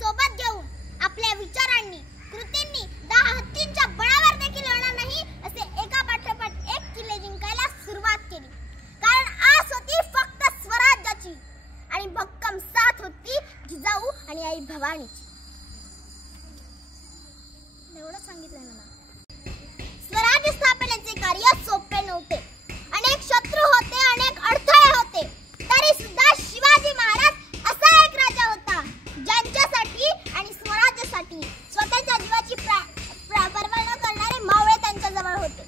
सोबत घेऊन आपल्या विचारांनी कृतींनी 10 हत्तींच्या बळावर देखील होणार नाही असे एका पाठोपाठ एक किल्ले जिंकायला सुरुवात केली. कारण आस होती फक्त स्वराज्याची आणि भक्कम साथ होती जिजाऊ आणि आई भवानीची. एवढं सांगितलं ना. स्वराज्य स्थापनेचे कार्य सोपे नव्हते. अनेक शत्रू होते, अनेक अडथळे होते. तरी सुद्धा शिवाजी महाराज असा एक राजा होता ज्यांच्यासाठी आणि स्वराज्यासाठी स्वतःच्या जीवाची पर्वा न करणारे मावळे त्यांच्या जवळ होते.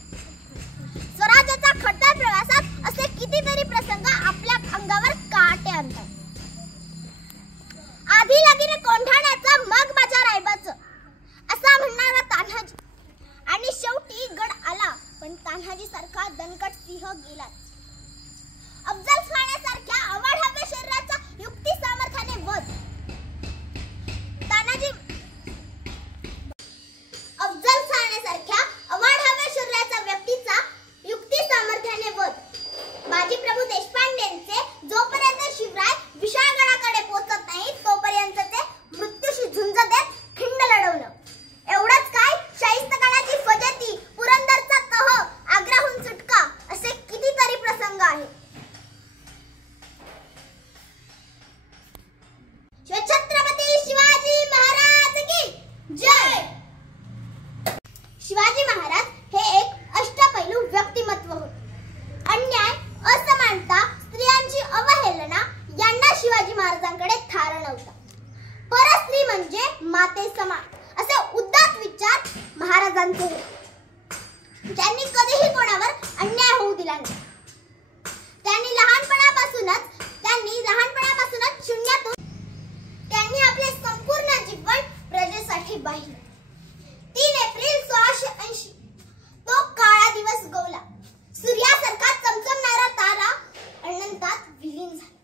स्वराज्याचा खडतर प्रवासात असे कितीतरी प्रसंग आपल्या अंगावर काटे आणतात. आधी लगीने कोंढाण्याचं मग माझ्या रायबाचं असा म्हणणारा तान्हाजी आणि शेवटी गड आला पण तान्हाजी सारखा दणकट सिंह गेलाच. अफजल खानासारख्या अवाढव्य शरीराचा युक्ती सामर्थ्याने वध. अफजल खानासारख्या अवाढव्य शरीराचा व्यक्तीचा युक्ती सामर्थ्याने वध. बाजीप्रभू देशपांडेंचे जोपर्यंत शिवराय विशाळगडाकडे पोहोचत नाही तोपर्यंत ते मृत्यूशी झुंज देत खिंड लढवलं. एवढंच काय, शाहिस्तखानाची फजिती, पुरंदरचा तह, आग्र्याहून सुटका असे कितीतरी प्रसंग आहेत. छत्रपती शिवाजी महाराज की जय. शिवाजी महाराज हे एक अष्टपैलू व्यक्तिमत्व होते. अन्याय, असमानता, स्त्रियांची अवहेलना यांना शिवाजी महाराजांकडे थारा नव्हता. परस्त्री म्हणजे माते समान असे उदात्त विचार महाराजांचे होते. त्यांनी कधीही कोणावर अन्याय होऊ दिला नाही. त्यांनी लहानपणापासूनच शून्यातून त्यांनी आपले संपूर्ण जीवन प्रजेसाठी वाहिले. 3 एप्रिल 1680 तो काळा दिवस गवला. सूर्यासारखा चमचमणारा तारा अनंतात विलीन झाला.